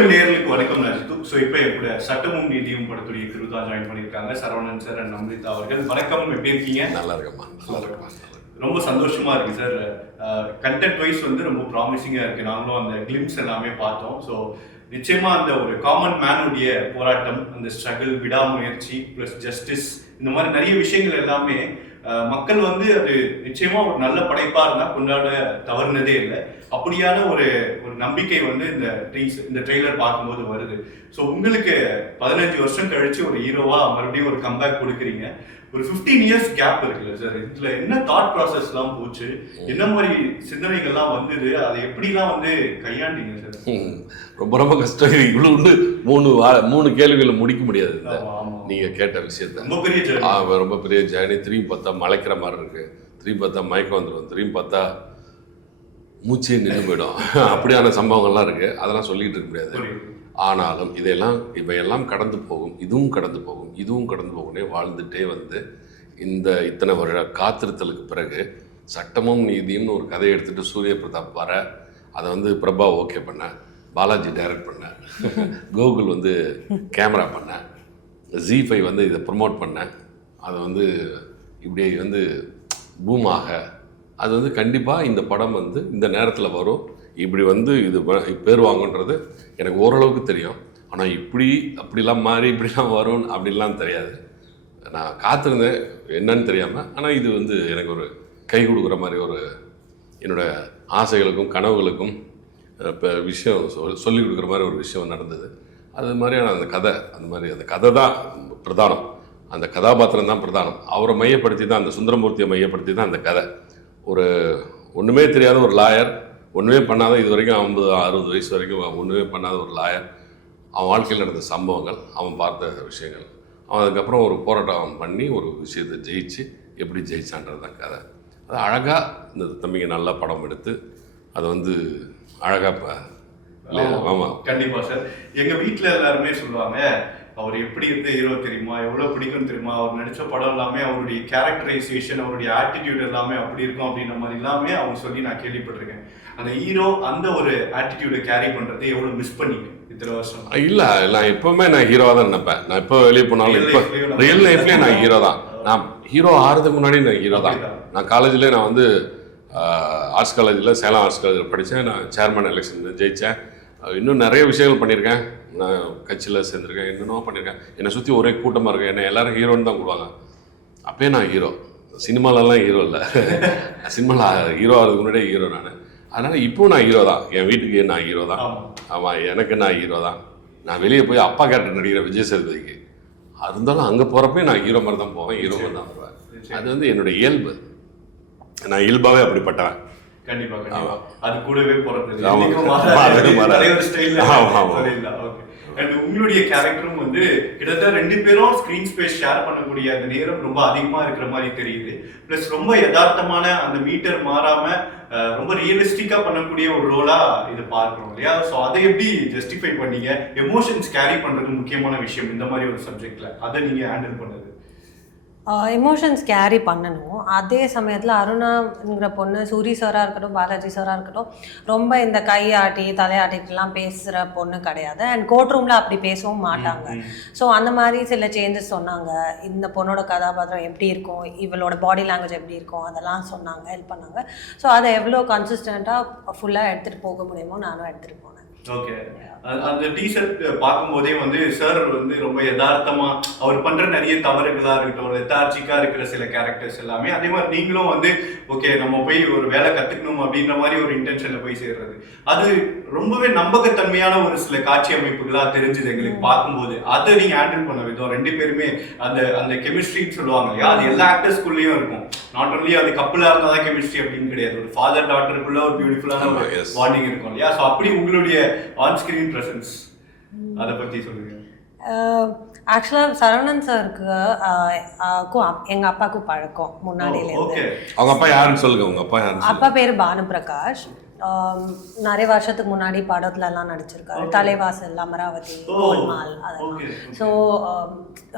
தமிழ் நேயர்களுக்கு வணக்கம் ராஜித்து. ஸோ இப்போ கூட சட்டமும் நீதியும் படத்துடைய குரு தான் ஜாயின் பண்ணியிருக்காங்க சரவணன் சார் அண்ட் அம்ரிதா அவர்கள். வணக்கம், எப்படி இருக்கீங்க? நல்லா இருக்கம்மா. நல்லா இருக்கமா. ரொம்ப சந்தோஷமா இருக்கு சார். கண்டென்ட் வைஸ் வந்து ரொம்ப ப்ராமிசிங்கா இருக்கு. நாங்களும் அந்த கிளிம்ஸ் எல்லாமே பார்த்தோம். ஸோ நிச்சயமா அந்த ஒரு காமன் மேனுடைய போராட்டம், அந்த ஸ்ட்ரகிள், விடாமுயற்சி பிளஸ் ஜஸ்டிஸ், இந்த மாதிரி நிறைய விஷயங்கள் எல்லாமே மக்கள் வந்து அது நிச்சயமா ஒரு நல்ல படைப்பா இருந்தா கொண்டாட தவறுனதே இல்லை. அப்படியான ஒரு நம்பிக்கை வந்து இந்த ட்ரெய்லர் பார்க்கும்போது வருது. ஸோ உங்களுக்கு 15 வருஷம் கழிச்சு ஒரு ஹீரோவா மறுபடியும் ஒரு கம்பேக் கொடுக்குறீங்க. ஒரு 15 இயர்ஸ் கேப் இருக்குல்ல சார், இதுல என்ன தாட் ப்ராசஸ் எல்லாம் போச்சு, என்ன மாதிரி சிந்தனைகள்லாம் வந்தது, அதை எப்படிலாம் வந்து கையாண்டீங்க சார்? ரொம்ப ரொம்ப கஷ்டம். இவ்வளவு வந்து 3 கேள்விகளை முடிக்க முடியாது நீங்க கேட்ட விஷயத்த. ரொம்ப பெரிய ஜேர்னி. திரும்பி பார்த்தா மலைக்கிற மாதிரி இருக்கு, திரும்பி பார்த்தா மயக்கம் வந்துடும், திரும்பி பார்த்தா மூச்சே நின்று போயிடும். அப்படியான சம்பவங்கள்லாம் இருக்கு. அதெல்லாம் சொல்லிட்டு இருக்க முடியாது. ஆனாலும் இவையெல்லாம் கடந்து போகும், இதுவும் கடந்து போகும், இதுவும் கடந்து போகும்னே வாழ்ந்துட்டே வந்து இத்தனை வருட காத்திருத்தலுக்கு பிறகு சட்டமும் நீதியும்னு ஒரு கதையை எடுத்துகிட்டு சூரிய பிரதாப் வர, அதை வந்து பிரபா ஓகே பண்ண, பாலாஜி டைரக்ட் பண்ண, கோகுல் வந்து கேமரா பண்ண, ஜி5 வந்து இதை ப்ரொமோட் பண்ண, அதை வந்து இப்படி வந்து பூமாக, அது வந்து கண்டிப்பாக இந்த படம் வந்து இந்த நேரத்தில் வரும், இப்படி வந்து இது பேர் வாங்குன்றது எனக்கு ஓரளவுக்கு தெரியும். ஆனால் அப்படிலாம் மாறி இப்படிலாம் வரும் அப்படின்லாம் தெரியாது. நான் காத்திருந்தேன் என்னன்னு தெரியாமல். ஆனால் இது வந்து எனக்கு ஒரு கை கொடுக்குற மாதிரி ஒரு என்னோடய ஆசைகளுக்கும் கனவுகளுக்கும் இப்போ விஷயம் சொல்லிக் கொடுக்குற மாதிரி ஒரு விஷயம் நடந்தது. அது மாதிரியான அந்த கதை தான் பிரதானம், அந்த கதாபாத்திரம் தான் பிரதானம். அவரை மையப்படுத்தி தான், அந்த சுந்தரமூர்த்தியை மையப்படுத்தி தான் அந்த கதை. ஒன்றுமே தெரியாத ஒரு லாயர், ஒன்றுமே பண்ணாத, இது வரைக்கும் 50-60 வயசு வரைக்கும் ஒன்றுமே பண்ணாத ஒரு லாயர், அவன் வாழ்க்கையில் நடந்த சம்பவங்கள், அவன் பார்த்த விஷயங்கள், அவன் அதுக்கப்புறம் ஒரு போராட்டம் பண்ணி ஒரு விஷயத்தை ஜெயிச்சு எப்படி ஜெயிச்சான்றது தான் கதை. அது அழகாக இந்த தம்பிங்க நல்லா படம் எடுத்து அதை வந்து அழகாக ஆமாம் கண்டிப்பாக சார். எங்கள் வீட்டில் எல்லாருமே சொல்லுவாங்க, அவர் எப்படி இருந்த ஹீரோ தெரியுமா, எவ்வளோ பிடிக்கும் தெரியுமா, அவர் நடித்த படம் எல்லாமே அவருடைய கேரக்டரைசேஷன், அவருடைய ஆட்டிடியூட் எல்லாமே அப்படி இருக்கும் அப்படின்ற மாதிரி எல்லாமே அவங்க சொல்லி நான் கேள்விப்பட்டிருக்கேன். அந்த ஹீரோ அந்த ஒரு ஆட்டிடியூடை கேரி பண்ணுறதை எவ்வளோ மிஸ் பண்ணீங்க இத்தனை வருஷம்? இல்லை, நான் எப்போவுமே நான் ஹீரோவாக தான் நினைப்பேன். நான் இப்போ வெளியே போனாலும் இப்போ ரியல் லைஃப்லேயே நான் ஹீரோ தான். நான் ஹீரோ ஆகிறதுக்கு முன்னாடி நான் ஹீரோ தான். நான் காலேஜ்லேயே நான் வந்து ஆர்ட்ஸ் காலேஜில், சேலம் ஆர்ட்ஸ் காலேஜில் படித்தேன். நான் சேர்மன் எலெக்ஷன் ஜெயித்தேன். இன்னும் நிறைய விஷயங்கள் பண்ணியிருக்கேன். நான் கட்சியில் சேர்ந்துருக்கேன், என்னென்னோ பண்ணியிருக்கேன். என்னை சுற்றி ஒரே கூட்டமாக இருக்கேன். என்னை எல்லோரும் ஹீரோன்னு தான் கூடுவாங்க. அப்போயே நான் ஹீரோ. சினிமாலெலாம் ஹீரோ இல்லை, சினிமாவில் ஹீரோ ஆகிறதுக்கு முன்னாடியே ஹீரோ நான். அதனால் இப்போவும் நான் ஹீரோ தான். என் வீட்டுக்கு நான் ஹீரோ தான். ஆமாம், எனக்கு நான் ஹீரோ தான். நான் வெளியே போய் அப்பா கேரக்டர் நடிக்கிற விஜய் சேதுபதிக்கு இருந்தாலும் அங்கே போகிறப்பே நான் ஹீரோ மாதிரி தான் போவேன், ஹீரோ மாதிரி தான் வருவேன். அது வந்து என்னோடய இயல்பு. நான் இயல்பாகவே அப்படிப்பட்டேன். கண்டிப்பா கண்டிப்பா. அது கூடவே போறது. அண்ட் உங்களுடைய கேரக்டரும் வந்து கிட்டத்தட்ட 2 பேரும் ஸ்கிரீன் ஸ்பேஸ் ஷேர் பண்ணக்கூடிய அந்த நேரம் ரொம்ப அதிகமா இருக்கிற மாதிரி தெரியுது. பிளஸ் ரொம்ப யதார்த்தமான அந்த மீட்டர் மாறாம ரொம்ப ரியலிஸ்டிக்கா பண்ணக்கூடிய ஒரு ரோலா இது பார்க்கிறோம் இல்லையா? ஸோ அதை எப்படி ஜஸ்டிஃபை பண்ணீங்க? எமோஷன்ஸ் கேரி பண்றது முக்கியமான விஷயம் இந்த மாதிரி ஒரு சப்ஜெக்ட்ல, அதை நீங்க ஹேண்டில் பண்ணது? எமோஷன்ஸ் கேரி பண்ணணும். அதே சமயத்தில் அருணாங்கிற பொண்ணு சூரி சாராக இருக்கட்டும், பாலாஜி சாராக இருக்கட்டும், ரொம்ப இந்த கையாட்டி தலையாட்டிக்கெல்லாம் பேசுகிற பொண்ணு கிடையாது. அண்ட் கோர்ட் ரூமில் அப்படி பேசவும் மாட்டாங்க. ஸோ அந்த மாதிரி சில சேஞ்சஸ் சொன்னாங்க. இந்த பொண்ணோட கதாபாத்திரம் எப்படி இருக்கும், இவளோட பாடி லாங்குவேஜ் எப்படி இருக்கும், அதெல்லாம் சொன்னாங்க, ஹெல்ப் பண்ணாங்க. ஸோ அதை எவ்வளோ கன்சிஸ்டண்ட்டாக ஃபுல்லாக எடுத்துகிட்டு போக முடியுமோ நானும் எடுத்துகிட்டு போனேன். ஓகே. அந்த டீசர்ட் பார்க்கும்போதே வந்து சார் வந்து ரொம்ப யதார்த்தமா அவர் பண்ற நிறைய தவறுகளா இருக்கட்டும், லெத்தார்ஜிக்கா இருக்கிற சில கேரக்டர்ஸ் எல்லாமே, அதே மாதிரி நீங்களும் வந்து ஓகே நம்ம போய் ஒரு வேலை கத்துக்கணும் அப்படின்ற மாதிரி ஒரு இன்டென்ஷன்ல போய் சேர்றது, அது ரொம்பவே நம்பகத்தன்மையான ஒரு சில காட்சி அமைப்புகளா தெரிஞ்சது எங்களுக்கு பார்க்கும்போது. அதை நீங்க ஹேண்டில் பண்ண விதம் 2 பேருமே அந்த கெமிஸ்ட்ரின்னு சொல்லுவாங்க இல்லையா, அது எல்லா ஆக்டர்ஸ்குள்ளேயும் இருக்கும். நாட் ஒன்லி அது கப்புலா இருந்தாதான் கெமிஸ்ட்ரி அப்படின்னு கிடையாது, ஒரு ஃபாதர் டாட்டருக்குள்ள ஒரு பியூட்டிஃபுல்லான ஒரு பாண்டிங் இருக்கும் இல்லையா? ஸோ அப்படி உங்களுடைய ஆன் ஸ்கிரீன் பிரசன்ஸ் அதை பத்தி சொல்லுங்க. ஆக்சுவலாக சரவணன் சாருக்கு எங்கள் அப்பாவுக்கும் பழக்கம் முன்னாடியிலேருந்து. அவங்க அப்பா யாருன்னு சொல்லுங்க. உங்க அப்பா யாரு? அப்பா பேர் பானு பிரகாஷ். நிறைய வருஷத்துக்கு முன்னாடி படத்துலலாம் நடிச்சிருக்காரு. தலைவாசல், அமராவதி, கோல்மால் அதெல்லாம். ஸோ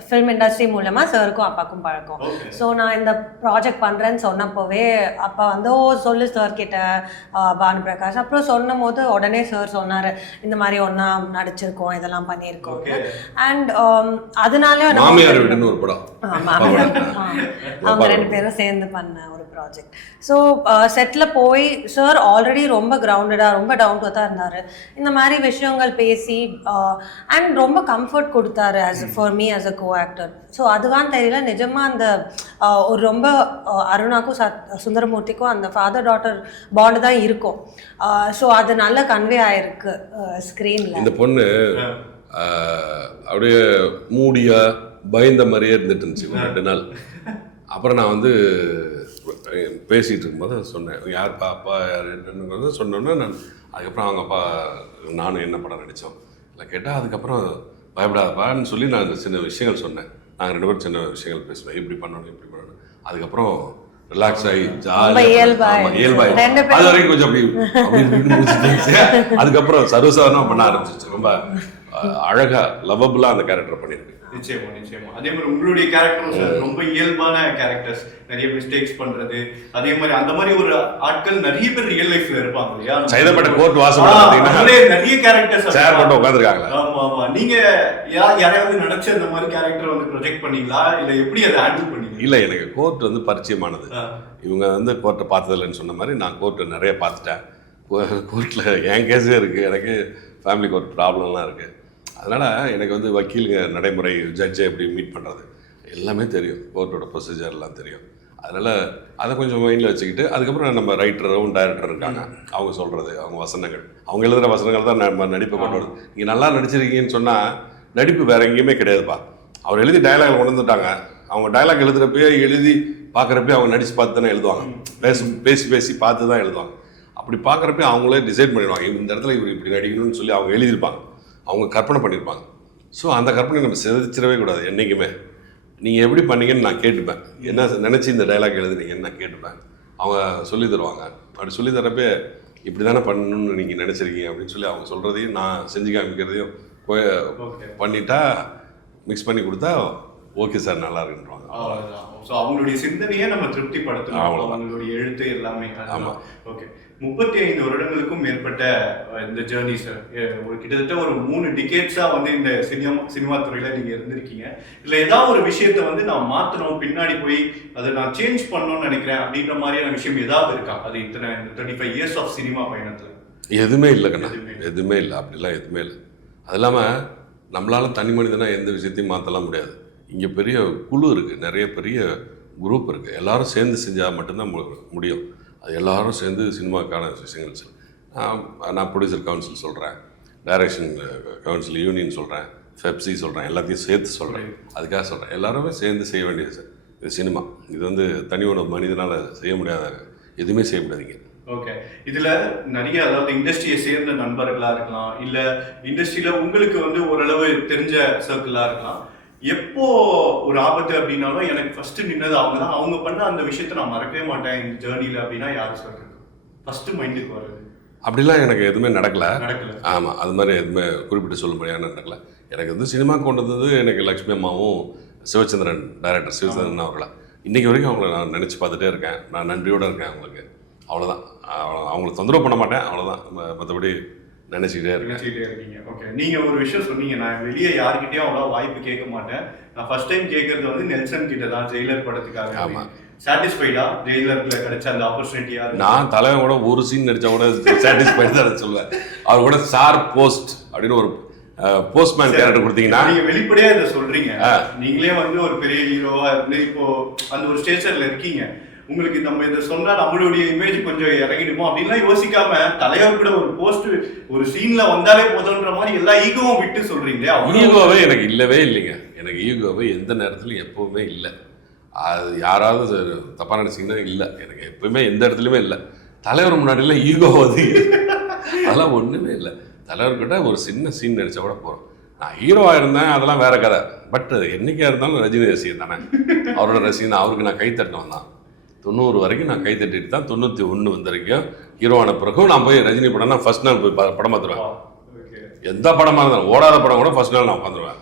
ஃபில்ம் இண்டஸ்ட்ரி மூலமாக சாருக்கும் அப்பாவுக்கும் பழக்கம். ஸோ நான் இந்த ப்ராஜெக்ட் பண்ணுறேன்னு சொன்னப்போவே அப்பா வந்து சொல்லு சார் கிட்ட பானு பிரகாஷ். அப்புறம் சொன்னும் போது உடனே சார் சொன்னார், இந்த மாதிரி ஒன்றா நடிச்சிருக்கோம், இதெல்லாம் பண்ணியிருக்கோம். அண்ட் அதனால ஒரு படம் அவங்க 2 பேரும் சேர்ந்து பண்ண ஒரு ப்ராஜெக்ட். ஸோ செட்டில் போய் சார் ஆல்ரெடி ரொம்ப கிரவுண்டடாக, ரொம்ப டவுன் டு தான் இருந்தார். இந்த மாதிரி விஷயங்கள் பேசி அண்ட் ரொம்ப கம்ஃபர்ட் கொடுத்தாரு as for me as a co actor. So அதுவான்னு தெரியல, நிஜமாக அந்த ஒரு ரொம்ப அருணாக்கும் சுந்தரமூர்த்திக்கும் அந்த ஃபாதர் டாட்டர் பாண்டு தான் இருக்கும். ஸோ அது நல்லா கன்வே ஆயிருக்கு ஸ்க்ரீனில். இந்த பொண்ணு அப்படியே மூடியா பயந்த மாதிரியே இருந்துட்டு இருந்துச்சு ஒரு 2 நாள். அப்புறம் நான் வந்து பேசிகிட்டு இருக்கும்போது சொன்னேன், யார்ப்பா அப்பா யார் என்னங்கிறத சொன்னோன்னே நான் அதுக்கப்புறம் அவங்க அப்பா நானும் என்ன படம் நடித்தோம் இல்லை கேட்டால், அதுக்கப்புறம் பயப்படாதப்பான்னு சொல்லி நான் சின்ன விஷயங்கள் சொன்னேன். நாங்கள் 2 பேரும் சின்ன விஷயங்கள் பேசுவேன், இப்படி பண்ணணும் இப்படி பண்ணணும். அதுக்கப்புறம் ரிலாக்ஸ் ஆகி ஜாலியாக இயல்பாகி அது வரைக்கும் கொஞ்சம் அப்படி அதுக்கப்புறம் சர்வசாதாரணமாக பண்ண ஆரம்பிச்சிச்சு. ரொம்ப அழகா லவபுல்லா அந்த கேரக்டர் பண்ணிருக்கு. நிச்சயமா. அதே மாதிரி உங்களுடைய கேரக்டரும் ரொம்ப இயல்பான கேரக்டர்ஸ், நிறைய மிஸ்டேக்ஸ் பண்றது, அதே மாதிரி அந்த மாதிரி ஒரு ஆட்கள் நிறைய பேர் ரியல் லைஃப்ல இருப்பாங்க இல்லையா? சைதாப்பேட்டை கோர்ட் வாசல் நிறைய கேரக்டர்ஸ் ஷேர் பண்ணி உட்கார்ந்திருக்காங்க. ஆமா. நீங்க யாரையாவது நினைச்ச அந்த மாதிரி கேரக்டர் வந்து ப்ரொஜெக்ட் பண்ணீங்களா, இல்ல எப்படி அதை ஹேண்டில் பண்ணீங்க? இல்ல, எனக்கு கோர்ட் வந்து பரிச்சயமானது. இவங்க வந்து கோர்ட்டை பார்த்ததில்லைன்னு சொன்ன மாதிரி நான் கோர்ட்டை நிறைய பார்த்துட்டேன். கோர்ட்டில் என் கேஸே இருக்குது, எனக்கு ஃபேமிலி கோர்ட் ப்ராப்ளம்லாம் இருக்குது. அதனால் எனக்கு வந்து வக்கீலுங்க நடைமுறை, ஜட்ஜை எப்படி மீட் பண்ணுறது எல்லாமே தெரியும், கோர்ட்டோட ப்ரொசீஜர்லாம் தெரியும். அதனால் அதை கொஞ்சம் மைண்டில் வச்சுக்கிட்டு அதுக்கப்புறம் நம்ம ரைட்டரும் டைரக்டர் இருக்காங்க, அவங்க சொல்கிறது, அவங்க வசனங்கள், அவங்க எழுதுகிற வசனங்கள் தான் நம்ம நடிப்பை கொண்டு வருது. நீங்கள் நல்லா நடிச்சிருக்கீங்கன்னு சொன்னால் நடிப்பு வேறு எங்கேயுமே கிடையாதுப்பா. அவர் எழுதி டயலாக் கொண்டு வந்துட்டாங்க, அவங்க டயலாக் எழுதுகிறப்பே எழுதி பார்க்குறப்பே அவங்க நடித்து பார்த்து தானே எழுதுவாங்க, பேசி பார்த்து தான் எழுதுவாங்க. அப்படி பார்க்குறப்ப அவங்களே டிசைட் பண்ணிடுவாங்க, இந்த இடத்துல இவர் இப்படி நடிக்கணும்னு சொல்லி அவங்க எழுதியிருப்பாங்க, அவங்க கற்பனை பண்ணியிருப்பாங்க. ஸோ அந்த கற்பனை நம்ம சிதைச்சிடவே கூடாது என்றைக்குமே. நீங்கள் எப்படி பண்ணீங்கன்னு நான் கேட்டுப்பேன், என்ன நினச்சி இந்த டைலாக் எழுதுனீங்கன்னு நான் கேட்டுப்பேன். அவங்க சொல்லி தருவாங்க. அப்படி சொல்லி தரப்பே இப்படி தானே பண்ணணும்னு நீங்கள் நினச்சிருக்கீங்க அப்படின்னு சொல்லி அவங்க சொல்கிறதையும் நான் செஞ்சு காமிக்கிறதையும் பண்ணிட்டா மிக்ஸ் பண்ணி கொடுத்தா ஓகே சார் நல்லா இருக்குன்றாங்க. ஸோ அவங்களுடைய சிந்தனையை நம்ம திருப்திப்படுத்தணும், அவங்களுடைய எழுத்து எல்லாமே. ஆமாம். ஓகே, 35 வருடங்களுக்கும் மேற்பட்ட இந்த ஜேர்னி சார், ஒரு கிட்டத்தட்ட ஒரு 3 டிகேட்ஸாக வந்து இந்த சினிமா துறையில் நீங்கள் இருந்திருக்கீங்க. இல்லை ஏதாவது ஒரு விஷயத்தை வந்து நான் மாற்றணும், பின்னாடி போய் அதை நான் சேஞ்ச் பண்ணணும்னு நினைக்கிறேன் அப்படின்ற மாதிரியான விஷயம் ஏதாவது இருக்கா? அது இத்தனை 35 இயர்ஸ் ஆஃப் சினிமா பயணத்தில் எதுவுமே இல்லை கண்ணா, எதுவுமே இல்லை, அப்படிலாம் எதுவுமே இல்லை. அது இல்லாமல் நம்மளால் தனி மனிதனாக எந்த விஷயத்தையும் மாற்றலாம் முடியாது. இங்கே பெரிய குழு இருக்குது, நிறைய பெரிய குரூப் இருக்குது, எல்லோரும் சேர்ந்து செஞ்சால் மட்டும்தான் முடியும். அது எல்லோரும் சேர்ந்து சினிமாக்கான விஷயங்கள் நான் ப்ரொடியூசர் கவுன்சில் சொல்கிறேன், டைரக்ஷன் கவுன்சில் யூனியன் சொல்கிறேன், ஃபெப்சி சொல்கிறேன், எல்லாத்தையும் சேர்த்து சொல்கிறேன். அதுக்காக சொல்கிறேன், எல்லாருமே சேர்ந்து செய்ய வேண்டியது சார் இது சினிமா. இது வந்து தனி ஒரு மனிதனால் செய்ய முடியாத, எதுவுமே செய்ய முடியாதுங்க. ஓகே, இதில் நிறைய, அதாவது இண்டஸ்ட்ரியை சேர்ந்த நண்பர்களாக இருக்கலாம், இல்லை இண்டஸ்ட்ரியில் உங்களுக்கு வந்து ஓரளவு தெரிஞ்ச சர்க்கிளாக இருக்கலாம். எப்போ ஒரு ஆபத்து அப்படின்னாலும் எனக்கு ஃபர்ஸ்ட் நின்னது அவங்க தான். அவங்க பண்ண அந்த விஷயத்தை நான் மறக்கவே மாட்டேன் இந்த ஜேர்னியில் அப்படின்னா யார் சொல்றது ஃபர்ஸ்ட் மைண்டுக்கு வருது? அப்படிலாம் எனக்கு எதுவுமே நடக்கல. ஆமாம், அது மாதிரி எதுவுமே குறிப்பிட்டு சொல்ல முடியாது, நடக்கல. எனக்கு வந்து சினிமா கொண்டு வந்தது எனக்கு லக்ஷ்மி அம்மாவும் சிவச்சந்திரன், டைரக்டர் சிவச்சந்திரன் அவர்களா. இன்றைக்கி வரைக்கும் அவங்கள நான் நினச்சி பார்த்துட்டே இருக்கேன், நான் நன்றியோடு இருக்கேன் அவங்களுக்கு. அவ்வளோதான், அவங்களை தொந்தரவு பண்ண மாட்டேன், அவ்வளோதான். மற்றபடி நினச்சிக்கிட்டே இருக்கீங்க. ஓகே, நீங்கள் ஒரு விஷயம் சொன்னீங்க, நான் வெளியே யாருக்கிட்டையும் அவ்வளோ வாய்ப்பு கேட்க மாட்டேன், நான் ஃபர்ஸ்ட் டைம் கேட்கறது வந்து நெல்சன் கிட்ட தான், ஜெயிலர் படத்துக்காக. ஆமாம், சாட்டிஸ்ஃபைடா ஜெயிலர்ல கிடைச்ச அந்த ஆப்பர்ச்சுனிட்டியா? நான் தலைவன் கூட ஒரு சீன் நடிச்சா கூட சாட்டிஸ்ஃபைடு தான் சொல்லுவேன். அவர் கூட சார் போஸ்ட் அப்படின்னு ஒரு போஸ்ட்மேன் கேரக்டர் கொடுத்தீங்கன்னா நீங்க வெளிப்படையா இதை சொல்றீங்க, நீங்களே வந்து ஒரு பெரிய ஹீரோவா இருந்து இப்போ அந்த ஒரு ஸ்டேஜர்ல இருக்கீங்க, உங்களுக்கு நம்ம இதை சொன்னா நம்மளுடைய இமேஜ் கொஞ்சம் இறங்கிடுமோ அப்படின்லாம் யோசிக்காம தலைவர் கூட ஒரு போஸ்ட் ஒரு சீன்ல வந்தாலே போதுன்ற மாதிரி எல்லா ஈகோவும் விட்டு சொல்றீங்களே. ஈகோவே எனக்கு இல்லவே இல்லைங்க, எனக்கு ஈகோவே எந்த நேரத்துலையும் எப்பவுமே இல்லை. அது யாராவது தப்பாக நினச்சிங்கன்னா இல்லை, எனக்கு எப்பவுமே எந்த இடத்துலையுமே இல்லை. தலைவர் முன்னாடிலாம் ஈகோ அது அதெல்லாம் ஒன்றுமே இல்லை. தலைவர்கிட்ட ஒரு சின்ன சீன் நடித்தா கூட போகிறோம். நான் ஹீரோவாக இருந்தேன், அதெல்லாம் வேற கதை. பட் என்றைக்கா இருந்தாலும் ரஜினி ரசிகன் தானே, அவரோட ரசிகன், அவருக்கு நான் கை தட்டினவன் தான். 90 வரைக்கும் நான் கை தட்டிட்டு தான் 91 வந்த வரைக்கும் ஹீரோவான பிறகும் நான் போய் ரஜினி படம்னா ஃபர்ஸ்ட் நாள் போய் படம் பார்த்துருவேன். எந்த படமாக இருந்தாலும் ஓடாத படம் கூட ஃபர்ஸ்ட் நாள் நான் உட்காந்துருவேன்.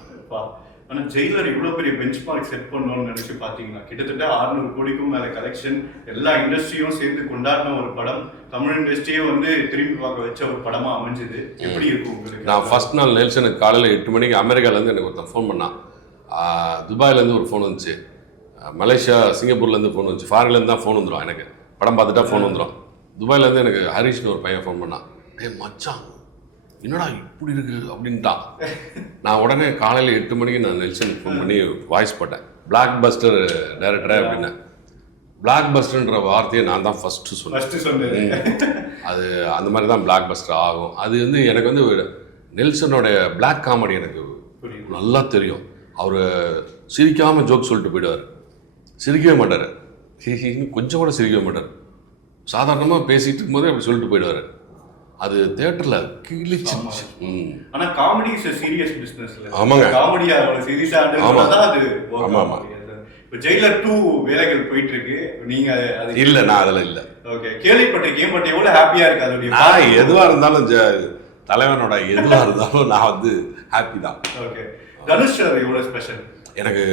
ஆனால் ஜெயிலர் இவ்வளோ பெரிய பெஞ்ச் மார்க் செட் பண்ணணும்னு நினச்சி பார்த்தீங்கன்னா கிட்டத்தட்ட 600 கோடிக்கும் மேலே கலெக்ஷன், எல்லா இண்டஸ்ட்ரியும் சேர்ந்து கொண்டாடின ஒரு படம், தமிழ் இண்டஸ்ட்ரியே வந்து திரும்பி பார்க்க வச்ச ஒரு படமாக அமைஞ்சுது. எப்படி இருக்கும் உங்களுக்கு? நான் ஃபர்ஸ்ட் நாள் நெல்சனுக்கு காலையில் 8 மணிக்கு அமெரிக்காலேருந்து எனக்கு ஒருத்தன் ஃபோன் பண்ணான். துபாயிலேருந்து ஒரு ஃபோன் வந்துச்சு, மலேசியா சிங்கப்பூர்லேருந்து ஃபோன் வந்துச்சு, ஃபாரின்லேருந்து தான் ஃபோன் வந்துடும். எனக்கு படம் பார்த்துட்டா ஃபோன் வந்துடும். துபாயிலேருந்து எனக்கு ஹரிஷ்னு ஒரு பையன் ஃபோன் பண்ணான். மச்சான் என்னடா இப்படி இருக்கு அப்படின்ட்டான். நான் உடனே காலையில் 8 மணிக்கு நான் நெல்சனுக்கு ஃபோன் பண்ணி வாய்ஸ் போட்டேன், பிளாக் பஸ்டர் டைரக்டரே அப்படின்னு. பிளாக் பஸ்டர்ன்ற வார்த்தையை நான் தான் ஃபஸ்ட்டு சொன்னேன். அது அந்த மாதிரி தான் பிளாக் பஸ்டர் ஆகும். அது வந்து எனக்கு வந்து நெல்சனோடைய பிளாக் காமெடி எனக்கு நல்லா தெரியும். அவர் சிரிக்காமல் ஜோக் சொல்லிட்டு போயிடுவார், சிரிக்கவே மாட்டார், கொஞ்சம் கூட சிரிக்கவே மாட்டார். சாதாரணமாக பேசிகிட்டு இருக்கும்போதே அப்படி சொல்லிட்டு போயிடுவார். அது தியேட்டரில் கிழிச்சிருச்சு. ஆனால் காமெடி இஸ் சீரியஸ் பிஸ்னஸ். ஆமாங்க, காமெடியா சீரியஸாக அது. ஆமாம். இப்போ ஜெயிலர் 2 வேலைகள் போயிட்டு இருக்கு, நீங்க அது இல்லை, நான் அதில் இல்லை. ஓகே, கேள்விப்பட்டிருக்கேன். பட் எவ்வளோ ஹாப்பியா இருக்கு அதோடைய. நான் எதுவாக இருந்தாலும் தலைவனோட எதுவாக இருந்தாலும் நான் வந்து ஹாப்பி தான். ஓகே, தனுஷ் சார் எவ்வளோ ஸ்பெஷல் எனக்கு?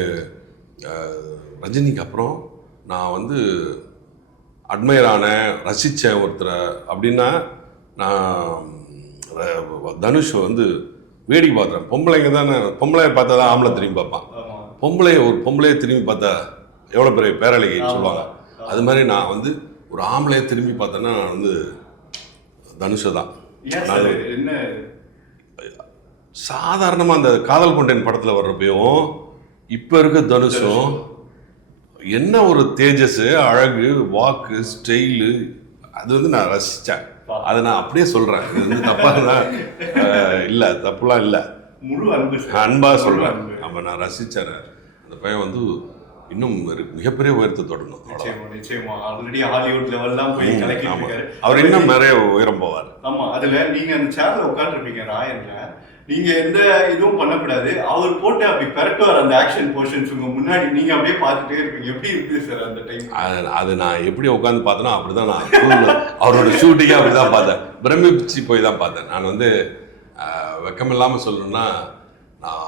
ரஜினிக்கு அப்புறம் நான் வந்து அட்மையரான ரசித்தேன் ஒருத்தரை அப்படின்னா நான் தனுஷ் வந்து வேடிக்கை பார்த்துறேன். பொம்பளைங்க தானே, பொம்பளையை பார்த்தா தான் ஆம்பளை திரும்பி பார்ப்பான். ஒரு பொம்பளையை திரும்பி பார்த்தா எவ்வளோ பெரிய பேரழகின்னு சொல்லுவாங்க. அது மாதிரி நான் வந்து ஒரு ஆம்பளையை திரும்பி பார்த்தேன்னா நான் வந்து தனுஷை தான். என்ன சாதாரணமாக அந்த காதல் கொண்டேன் படத்தில் வர்றப்பையும் இப்போ இருக்க தனுஷும் என்ன ஒரு தேஜஸ், அழகு, வாக்கு, ஸ்டைலு, அது வந்து நான் ரசித்தேன். அதை நான் அப்படியே சொல்கிறேன். இது வந்து தப்பாக இல்லை, தப்புலாம் இல்லை, முழு அன்பாக சொல்கிறேன். நம்ம நான் ரசித்தேன். அந்த பையன் வந்து இன்னும் மிகப்பெரிய உயரத்தை தொடரணும். அவர் இன்னும் நிறைய உயரம் போவார். ஆமா, அதுல நீங்க அந்த சேர்ல உட்காந்துருப்பீங்க ராயன்ல, நீங்க எந்த இதுவும் பண்ணக்கூடாது, அவர் போட்டு அப்படி பெரட்டுவார் அந்த ஆக்ஷன் போர்ஷன்ஸ் உங்க முன்னாடி, நீங்க அப்படியே பார்த்துட்டே இருப்பீங்க. எப்படி இருக்குது சார் அந்த டைம்? அது நான் எப்படி உட்காந்து பார்த்தேன்னா அப்படிதான் நான் அவரோட ஷூட்டிங்கே அப்படிதான் பார்த்தேன். பிரமிச்சு போய் தான் பார்த்தேன். நான் வந்து வெக்கம் இல்லாமல் சொல்லணும்னா நான்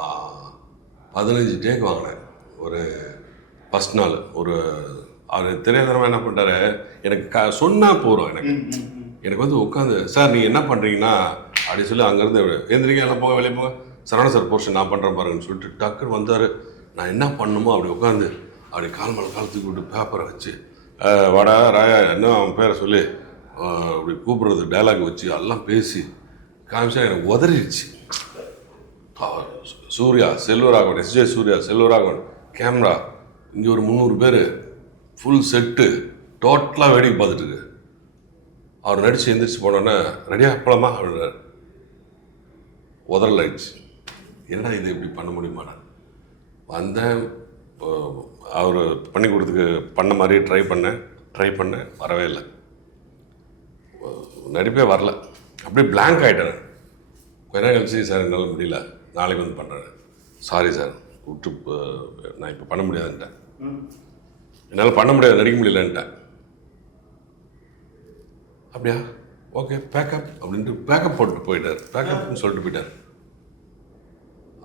15 டேக் வாங்கினேன் ஒரு ஃபர்ஸ்ட் நாள். ஒரு அவர் திரையரங்கமாக என்ன பண்ணிட்டாரு, எனக்கு சொன்னால் போகிறோம். எனக்கு வந்து உட்காந்து, சார் நீங்கள் என்ன பண்ணுறீங்கன்னா அப்படி சொல்லி அங்கேருந்து எழுந்திரிக்க, எல்லாம் போக வெளியே போக, சரவண சார் போர்ஷன் நான் பண்ணுறேன் பாருங்கன்னு சொல்லிட்டு டக்குன்னு வந்தார். நான் என்ன பண்ணணுமோ அப்படி உட்காந்து அப்படி கால் மேலே காலத்துக்கு விட்டு பேப்பரை வச்சு வாடா ராயா என்ன அவன் பேரை சொல்லி அப்படி கூப்பிட்றது டைலாக் வச்சு எல்லாம் பேசி காமிச்சா எனக்கு உதறிடுச்சு. சூர்யா செல்வராகவன், எஸ்ஜே சூர்யா செல்வராகவன், கேமரா, இங்கே ஒரு 300 பேர், ஃபுல் செட்டு, டோட்டலாக வேடிக்கை பார்த்துட்டு இருக்கு. அவர் நடித்து எந்திரிச்சு போனோன்னே ரெடியாக போகலாமா அப்படின்னாரு. உதறல் ஆயிடுச்சு. என்னடா இது இப்படி பண்ண முடியுமாடா? வந்தேன், அவர் பண்ணி கொடுத்துக்கு பண்ண மாதிரி ட்ரை பண்ணேன், வரவே இல்லை, நடிப்பே வரல. அப்படியே பிளாங்க் ஆகிட்டேன். கொஞ்ச நேரம் கழிச்சு, சார் என்னால் முடியல, நாளைக்கு வந்து பண்ணுறேன். சாரி சார், விட்டு நான் இப்போ பண்ண முடியாதுன்ட்டேன். என்னால் பண்ண முடியாது, நடிக்க முடியலன்ட்டேன். அப்படியா, ஓகே பேக்கப் அப்படின்ட்டு பேக்கப் போட்டு போயிட்டார். பேக்கப்னு சொல்லிட்டு போயிட்டார்.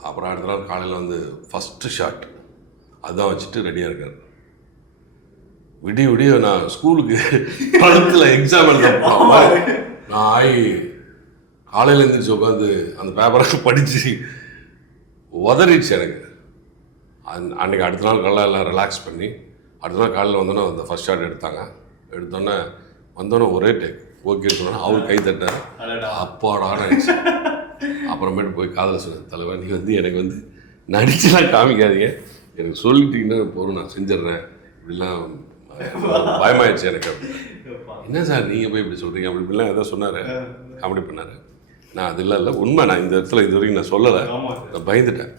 அப்புறம் அடுத்த நாள் காலையில் வந்து ஃபஸ்ட்டு ஷாட் அதுதான் வச்சுட்டு ரெடியாக இருக்கார். விடிய நான் ஸ்கூலுக்கு படத்தில் எக்ஸாம் எழுத நான் ஆகி காலையில் எழுந்திரிச்சு உட்காந்து அந்த பேப்பரை படித்து உதறிடுச்சு எனக்கு. அன்றைக்கி அடுத்த நாள் காலையில் எல்லாம் ரிலாக்ஸ் பண்ணி அடுத்த நாள் காலையில் வந்தோன்னே அந்த ஃபஸ்ட் ஷாட் எடுத்தோன்னே வந்தோன்னே ஒரே டேக் ஓகே சொன்னா அவர் கை தட்டார். அப்பாடான அப்புறமேட்டு போய் காதல சொன்னேன், தலைவர் நீ வந்து எனக்கு வந்து நடிச்சுலாம் காமிக்காதீங்க, எனக்கு சொல்லிட்டீங்கன்னா போகிறோம், நான் செஞ்சிட்றேன், இப்படிலாம் பயமாயிடுச்சு எனக்கு. என்ன சார் நீங்கள் போய் இப்படி சொல்கிறீங்க அப்படி இப்படிலாம் எதாவது சொன்னார், காமெடி பண்ணார். நான் அது இல்லை உண்மை, நான் இந்த இடத்துல இது வரைக்கும் நான் சொல்லலை, நான் பயந்துட்டேன்.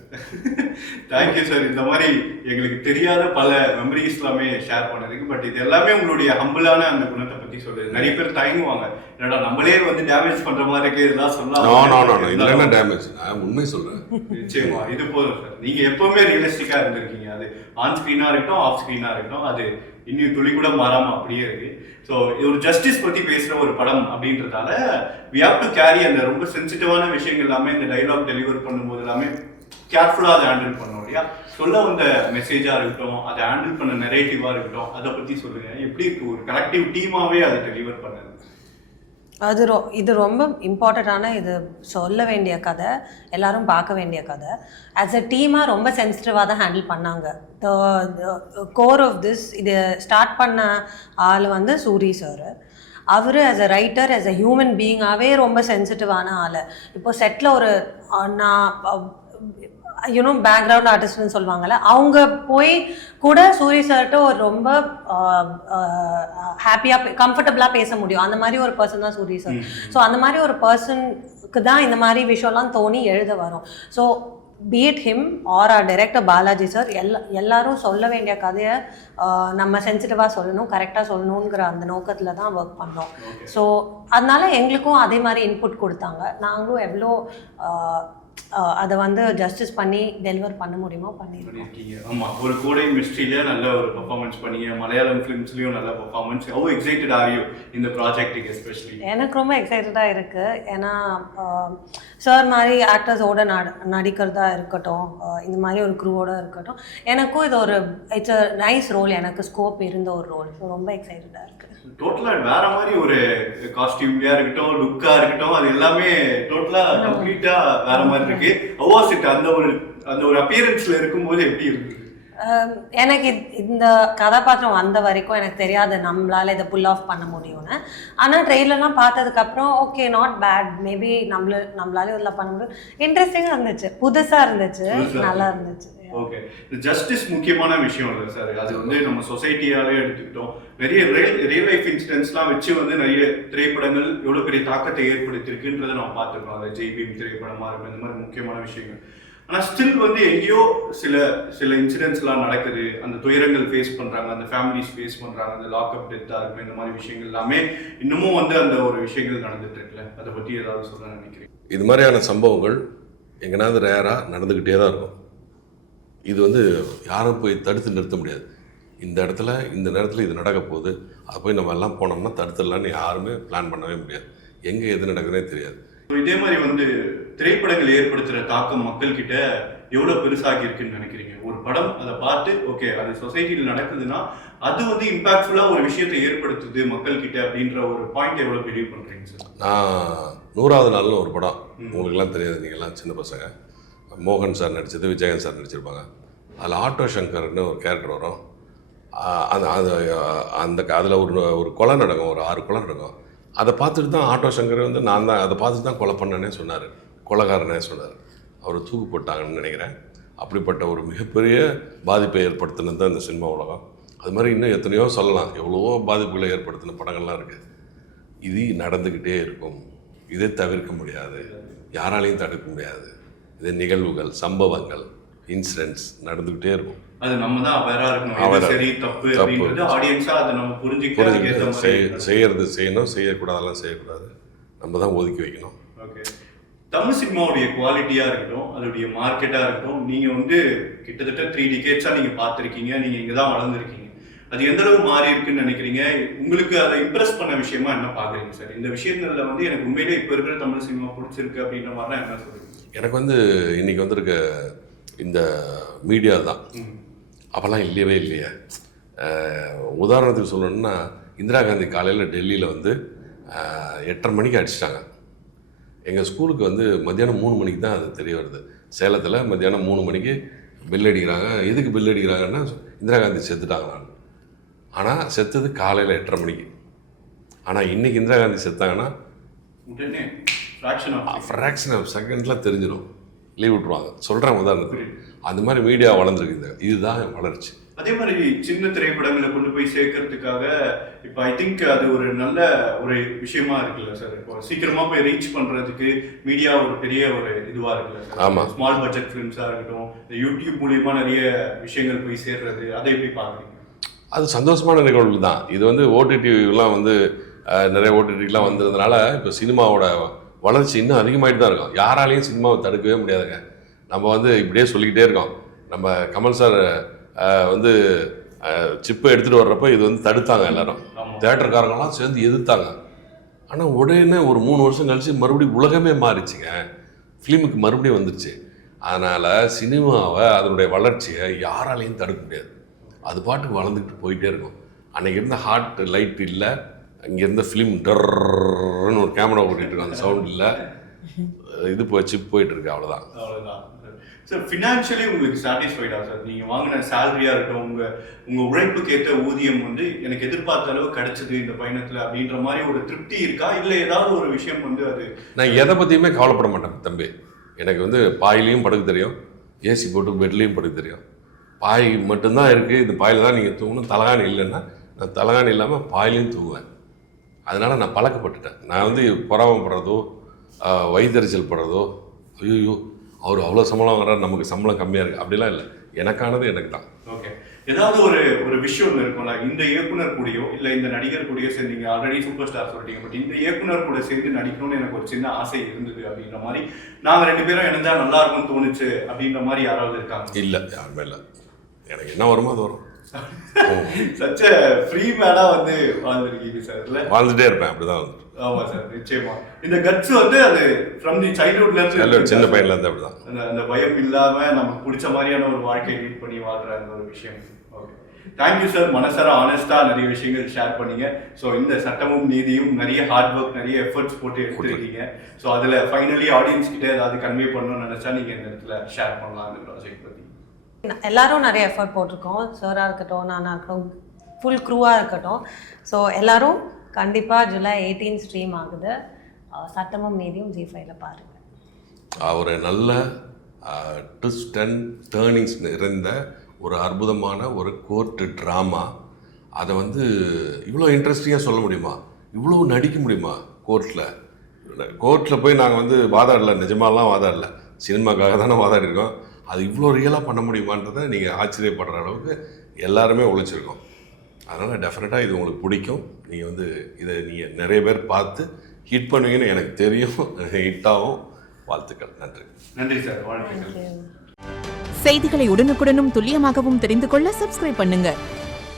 தேங்க்யூ சார், இந்த மாதிரி எங்களுக்கு தெரியாத பல மெமரிஸ் எல்லாமே ஷேர் பண்ணதுக்கு. பட் இது எல்லாமே உங்களுடைய ஹம்பிளான அந்த குணத்தை பற்றி சொல்லுது. நிறைய பேர் தயங்குவாங்க, என்னடா நம்மளே வந்து டேமேஜ் பண்ணுற மாதிரி இருக்கு, இதெல்லாம் சொல்லலாம். இதில் என்ன டேமேஜ், நான் உண்மை சொல்கிறேன். நிச்சயமா இது போதும் சார். நீங்கள் எப்போவுமே ரியலிஸ்டிக்காக இருந்திருக்கீங்க. அது ஆன் ஸ்க்ரீனாக இருக்கட்டும், ஆஃப் ஸ்க்ரீனாக இருக்கட்டும், அது இன்னும் துளி கூட மாறாம அப்படியே இருக்கு. ஸோ ஒரு ஜஸ்டிஸ் பத்தி பேசுற ஒரு படம் அப்படின்றதால we have to carry அந்த ரொம்ப சென்சிட்டிவான விஷயங்கள் எல்லாமே இந்த டைலாக் டெலிவர் பண்ணும்போது எல்லாமே கேர்ஃபுல்லாக அதை ஹேண்டில் பண்ணோம் இல்லையா. சொல்ல வந்த மெசேஜாக இருக்கட்டும், அதை ஹேண்டில் பண்ண நெரேட்டிவாக இருக்கட்டும், அதை பற்றி சொல்லுங்கள். எப்படி இருக்கு ஒரு கலெக்டிவ் டீமாகவே அதை டெலிவர் பண்ணது? இது ரொம்ப இம்பார்ட்டண்ட்டான, இது சொல்ல வேண்டிய கதை, எல்லாரும் பார்க்க வேண்டிய கதை. ஆஸ் அ டீமாக ரொம்ப சென்சிட்டிவாக தான் ஹேண்டில் பண்ணாங்க. கோர் ஆஃப் திஸ் இது ஸ்டார்ட் பண்ண ஆள் வந்து சூரி சார். அவர் as a writer, as a human பீயிங்காகவே ரொம்ப சென்சிட்டிவான ஆள். இப்போ செட்டில் ஒரு நான் யூனோ பேக்ரவுண்ட் ஆர்டிஸ்ட்னு சொல்லுவாங்கள்ல, அவங்க போய் கூட சூரி சார்கிட்ட ஒரு ரொம்ப ஹாப்பியாக கம்ஃபர்டபுளாக பேச முடியும். அந்த மாதிரி ஒரு பர்சன் தான் சூரி சார். ஸோ அந்த மாதிரி ஒரு பர்சனுக்கு தான் இந்த மாதிரி விஷயம்லாம் தோணி எழுத வரும். So beat him R R director Balaji sir, எல்லாரும் சொல்ல வேண்டிய கதையை நம்ம சென்சிட்டிவாக சொல்லணும், கரெக்டாக சொல்லணுங்கிற அந்த நோக்கத்தில் தான் ஒர்க் பண்ணோம். ஸோ அதனால எங்களுக்கும் அதே மாதிரி இன்புட் கொடுத்தாங்க. நாங்களும் எவ்வளோ அதை வந்து ஜஸ்டிஸ் பண்ணி டெலிவர் பண்ண முடியுமோ பண்ணியிருக்கீங்க. ஆமாம், ஒரு கோடை மிஸ்ட்ரியில நல்ல ஒரு பர்ஃபார்மன்ஸ் பண்ணீங்க, மலையாளம் ஃபிலிம்ஸ்லையும் நல்ல performance. How excited are you இந்த ப்ராஜெக்ட்டுக்கு எஸ்பெஷலி? எனக்கு ரொம்ப எக்ஸைட்டடாக இருக்குது. ஏன்னா சார் மாதிரி ஆக்டர்ஸோட நடிக்கிறதா இருக்கட்டும், இந்த மாதிரி ஒரு க்ரூவோட இருக்கட்டும், எனக்கும் இது ஒரு இட்ஸ் அ நைஸ் ரோல், எனக்கு ஸ்கோப் இருந்த ஒரு ரோல். ஸோ ரொம்ப எக்ஸைட்டடாக இருக்குது. டோட்டலாக வேற மாதிரி ஒரு காஸ்டியூம்லையாக இருக்கட்டும், லுக்காக இருக்கட்டும், அது எல்லாமே டோட்டலாக கம்ப்ளீட்டாக வேற மாதிரி இருக்கு. அவாசிட் அந்த ஒரு அப்பியரன்ஸ்ல இருக்கும்போது எப்படி இருக்கு? எனக்கு இந்த கதாபாத்திரம் வந்த வரைக்கும் எனக்கு தெரியாது நம்மளால இதை புல் ஆஃப் பண்ண முடியும்னு. ஆனால் ட்ரெயிலர்லாம் பார்த்ததுக்கப்புறம் ஓகே, நாட் பேட், மேபி நம்மளால இதெல்லாம் பண்ண முடியும். இன்ட்ரெஸ்டிங்காக இருந்துச்சு, புதுசாக இருந்துச்சு, நல்லா இருந்துச்சு. ஓகே, ஜஸ்டிஸ் முக்கியமான விஷயம் இல்லை சார். அது வந்து நம்ம சொசைட்டியாலே எடுத்துக்கிட்டோம். நிறைய ரியல் லைஃப் இன்சிடென்ட்ஸ்லாம் வச்சு வந்து நிறைய திரைப்படங்கள் எவ்வளோ பெரிய தாக்கத்தை ஏற்படுத்தியிருக்குன்றதை நம்ம பார்த்துருக்கோம். அது ஜெய்பீம் திரைப்படமாக இருக்கும், இந்த மாதிரி முக்கியமான விஷயங்கள். ஆனால் ஸ்டில் வந்து எங்கேயோ சில இன்சிடென்ட்ஸ்லாம் நடக்குது, அந்த துயரங்கள் ஃபேஸ் பண்ணுறாங்க, அந்த ஃபேமிலிஸ் ஃபேஸ் பண்ணுறாங்க, அந்த லாக்அப் டெத்தாக இருக்கும், இந்த மாதிரி விஷயங்கள் எல்லாமே இன்னமும் வந்து அந்த ஒரு விஷயங்கள் நடந்துட்டு இருக்குல்ல, அதை பற்றி ஏதாவது சொல்ல நினைக்கிறேன்? இது மாதிரியான சம்பவங்கள் எங்கேனாவது ரேராக நடந்துக்கிட்டே தான் இருக்கும். இது வந்து யாரும் போய் தடுத்து நிறுத்த முடியாது. இந்த இடத்துல இந்த நேரத்தில் இது நடக்க போகுது, அதை போய் நம்ம எல்லாம் போனோம்னா தடுத்துடலான்னு யாருமே பிளான் பண்ணவே முடியாது. எங்கே எது நடக்குதுனே தெரியாது. இதே மாதிரி வந்து திரைப்படங்கள் ஏற்படுத்துகிற தாக்கம் மக்கள்கிட்ட எவ்வளோ பெருசாகி இருக்குன்னு நினைக்கிறீங்க? ஒரு படம் அதை பார்த்து ஓகே அது சொசைட்டியில் நடக்குதுன்னா அது வந்து இம்பாக்ட்ஃபுல்லாக ஒரு விஷயத்தை ஏற்படுத்துது மக்கள்கிட்ட அப்படின்ற ஒரு பாயிண்ட் எவ்வளோ பிலீவ் பண்ணுறீங்க சார்? நான் 100வது நாள்னு ஒரு படம், உங்களுக்குலாம் தெரியாது, நீங்கள்லாம் சின்ன பசங்க, மோகன் சார் நடித்தது, விஜயன் சார் நடிச்சிருப்பாங்க. அதில் ஆட்டோ சங்கர்னு ஒரு கேரக்டர் வரும். அதில் ஒரு கொலை நடக்கும், ஒரு 6 கொலை நடக்கும். அதை பார்த்துட்டு தான் ஆட்டோ சங்கர் வந்து நான் தான் அதை பார்த்துட்டு தான் கொலை பண்ணேன்னே சொன்னார், கொலைகாரனே சொன்னார். அவர் தூக்கு போட்டாங்கன்னு நினைக்கிறேன். அப்படிப்பட்ட ஒரு மிகப்பெரிய பாதிப்பை ஏற்படுத்தினது தான் இந்த சினிமா உலகம். அது மாதிரி இன்னும் எத்தனையோ சொல்லலாம், எவ்வளவோ பாதிப்புகளை ஏற்படுத்தின படங்கள்லாம் இருக்குது. இது நடந்துக்கிட்டே இருக்கும், இதை தவிர்க்க முடியாது, யாராலையும் தடுக்க முடியாது. இது நிகழ்வுகள், சம்பவங்கள், இன்சிடென்ட்ஸ் நடந்துக்கிட்டே இருக்கும். அது நம்ம தான் அவேரா இருக்கணும், சரி தப்பு அப்படின்றது ஆடியன்ஸா அதை நம்ம புரிஞ்சுக்கிட்டு செய்யறது செய்யணும், செய்யக்கூடாதெல்லாம் செய்யக்கூடாது, நம்ம தான் ஒதுக்கி வைக்கணும். ஓகே, தமிழ் சினிமாவுடைய குவாலிட்டியா இருக்கட்டும், அதோடைய மார்க்கெட்டா இருக்கட்டும், நீங்க வந்து கிட்டத்தட்ட 3 டிகேட்ஸா நீங்க பார்த்துருக்கீங்க, நீங்க இங்க தான் வளர்ந்துருக்கீங்க. அது எந்த அளவு மாறி இருக்குன்னு நினைக்கிறீங்க? உங்களுக்கு அதை இம்ப்ரெஸ் பண்ண விஷயமா என்ன பாக்குறீங்க சார்? இந்த விஷயங்கள்ல வந்து எனக்கு உண்மையிலே இப்போ இருக்கிற தமிழ் சினிமா பிடிச்சிருக்கு அப்படின்ற மாதிரிலாம் என்ன சொல்றீங்க? எனக்கு வந்து இன்னைக்கு வந்திருக்க இந்த மீடியா தான், அப்போல்லாம் இல்லையவே இல்லையே. உதாரணத்துக்கு சொல்லணும்னா, இந்திரா காந்தி காலையில் டெல்லியில் வந்து 8:30 மணிக்கு அடிச்சிட்டாங்க. எங்கள் ஸ்கூலுக்கு வந்து மத்தியானம் 3 மணிக்கு தான் அது தெரிய வருது. சேலத்தில் மத்தியானம் 3 மணிக்கு பில் அடிக்கிறாங்க. எதுக்கு பில் அடிக்கிறாங்கன்னா, இந்திரா காந்தி செத்துட்டாங்களான்னு. ஆனால் செத்தது காலையில் 8:30 மணிக்கு. ஆனால் இன்றைக்கி இந்திரா காந்தி செத்தாங்கன்னா ஃப்ராக்ஷன் ஆஃப் செகண்டில் தெரிஞ்சிடும், லீவ் விட்டுருவாங்க. சொல்கிறேன் உதாரணத்துக்கு. அந்த மாதிரி மீடியா வளர்ந்துருக்கு. இதுதான் வளர்ச்சி. அதே மாதிரி சின்ன திரைப்படங்களை கொண்டு போய் சேர்க்கறதுக்காக இப்போ ஐ திங்க் அது ஒரு நல்ல ஒரு விஷயமா இருக்குல்ல சார்? இப்போ சீக்கிரமா போய் ரீச் பண்றதுக்கு மீடியா ஒரு பெரிய ஒரு இதுவா இருக்குல்ல சார்? ஆமாம், ஸ்மால் பட்ஜெட் ஃபிலிம்ஸாக இருக்கட்டும், இந்த யூடியூப் மூலியமா நிறைய விஷயங்கள் போய் சேர்றது, அதை எப்படி பார்க்குறீங்க? அது சந்தோஷமான நிகழ்வு தான். இது வந்து ஓடிடிலாம் வந்து நிறைய ஓடிடிலாம் வந்ததுனால இப்போ சினிமாவோட வளர்ச்சி இன்னும் அதிகமாகிட்டு தான் இருக்கும். யாராலையும் சினிமாவை தடுக்கவே முடியாதுங்க. நம்ம வந்து இப்படியே சொல்லிக்கிட்டே இருக்கோம். நம்ம கமல் சார் வந்து சிப்பை எடுத்துகிட்டு வர்றப்ப இது வந்து தடுத்தாங்க எல்லாரும், தேட்டருக்காரங்களாம் சேர்ந்து எதிர்த்தாங்க. ஆனால் உடனே ஒரு 3 வருஷம் கழிச்சு மறுபடியும் உலகமே மாறிச்சுங்க, ஃபிலிமுக்கு மறுபடியும் வந்துருச்சு. அதனால் சினிமாவை அதனுடைய வளர்ச்சியை யாராலையும் தடுக்க முடியாது, அது பாட்டுக்கு வளர்ந்துக்கிட்டு போயிட்டே இருக்கும். அன்றைக்கி இருந்த ஹார்ட் லைட் இல்லை, அங்கே இருந்த ஃபிலிம் டர்ன்னு ஒரு கேமரா ஓட்டிகிட்டு இருக்கோம், அந்த சவுண்ட் இல்லை, இது சிப் போயிட்டுருக்கு, அவ்வளோதான். சார் ஃபினான்ஷியலி உங்களுக்கு சாட்டிஸ்ஃபைடா சார்? நீங்கள் வாங்கின சேலரியாக இருக்கட்டும், உங்கள் உழைப்புக்கு ஏற்ற ஊதியம் வந்து எனக்கு எதிர்பார்த்த அளவு கிடைச்சது இந்த பயணத்தில் அப்படின்ற மாதிரி ஒரு திருப்தி இருக்கா, இல்லை ஏதாவது ஒரு விஷயம் வந்து அது? நான் எதை பற்றியுமே கவலைப்பட மாட்டேன் தம்பி. எனக்கு வந்து பாயிலையும் படுக்க தெரியும், ஏசி போட்டு பெட்லேயும் படுக்க தெரியும். பாய் மட்டும்தான் இருக்குது, இந்த பாயில் தான் நீங்கள் தூங்கணும், தலகாணி இல்லைன்னா நான் தலகாணி இல்லாமல் பாயிலையும் தூங்குவேன். அதனால் நான் பழக்கப்பட்டுட்டேன். நான் வந்து பொறாமப்படுறதோ வயிற்றுச்சல் படுறதோ, ஐயோ அவர் அவ்வளோ சம்பளம் வர்றாரு நமக்கு சம்பளம் கம்மியாக இருக்குது அப்படிலாம் இல்லை. எனக்கானது எனக்கு தான். ஓகே, ஏதாவது ஒரு விஷயம் இருக்கும்ல, இந்த இயக்குனர் கூடயோ இல்லை இந்த நடிகர் கூடயோ சேர்ந்து, நீங்கள் ஆல்ரெடி சூப்பர் ஸ்டார் சொல்லிட்டீங்க, பட் இந்த இயக்குனர் கூட சேர்ந்து நடிக்கணும்னு எனக்கு ஒரு சின்ன ஆசை இருந்தது அப்படின்ற மாதிரி, நாங்கள் 2 பேரும் இணைந்தா நல்லா இருக்கும்னு தோணுச்சு அப்படின்ற மாதிரி யாராவது இருக்காங்க? இல்லை, யாருமே இல்லை. எனக்கு என்ன வருமோ அது வரும். சச்ச ஃப்ரீ மேனா வந்து வாழ்ந்துருக்கீங்க சார். இல்லை, வாழ்ந்துட்டே இருப்பேன், அப்படிதான் வந்து. ஆமாம் சார், நிச்சயமா. இந்த கட்ஸ் வந்து அது ஃப்ரம் தி சைல்ட்ஹுட்ல இருந்து, சின்ன பையன்ல இருந்து அப்படிதான். அந்த பயம் இல்லாம நமக்கு பிடிச்ச மாதிரியான ஒரு வாழ்க்கையை லீட் பண்ணி வாழ்ற அந்த ஒரு விஷயம். Okay, thank you sir. மனசார ஆனஸ்டா நிறைய விஷயங்கள் ஷேர் பண்ணீங்க. ஸோ இந்த சட்டமும் நீதியும் நிறைய ஹார்ட் ஒர்க், நிறைய எஃபர்ட்ஸ் போட்டு எடுத்துருக்கீங்க. ஸோ அதில் ஃபைனலி ஆடியன்ஸ் கிட்டே ஏதாவது கன்வே பண்ணணும்னு நினைச்சா நீங்கள் இந்த இடத்துல ஷேர் பண்ணலாம் இந்த ப்ராஜெக்ட் பற்றி. எல்லாரும் நிறைய எஃபர்ட் போட்டிருக்கோம், சாராக இருக்கட்டும், நானாக இருக்கட்டும், ஃபுல் க்ரூவாக இருக்கட்டும். ஸோ எல்லாரும் கண்டிப்பாக ஜூலை 18 ஸ்ட்ரீம் ஆகுது. சட்டமும் நீதியும் ஜி5ல பாருங்கள். ஒரு நல்ல ட்விஸ்ட் அண்ட் டேர்னிங்ஸ் நிறைந்த ஒரு அற்புதமான ஒரு கோர்ட்டு ட்ராமா. அதை வந்து இவ்வளோ இன்ட்ரெஸ்டிங்காக சொல்ல முடியுமா, இவ்வளோ நடிக்க முடியுமா? கோர்ட்டில் போய் நாங்கள் வந்து வாதாடல, நிஜமாலாம் வாதாடல, சினிமாக்காக தானே வாதாடி இருக்கோம். அது இவ்வளோ ரியலாக பண்ண முடியுமான்றதை நீங்கள் ஆச்சரியப்படுற அளவுக்கு எல்லாருமே உழைச்சிருக்கோம். அதனால் டெஃபினட்டாக இது உங்களுக்கு பிடிக்கும். நீங்கள் வந்து இதை நீங்கள் நிறைய பேர் பார்த்து ஹிட் பண்ணுவீங்கன்னு எனக்கு தெரியும். ஹிட்டாகவும் வாழ்த்துக்கள். நன்றி. நன்றி சார், வாழ்த்துக்கள். செய்திகளை உடனுக்குடனும் துல்லியமாகவும் தெரிந்து கொள்ள சப்ஸ்கிரைப் பண்ணுங்க.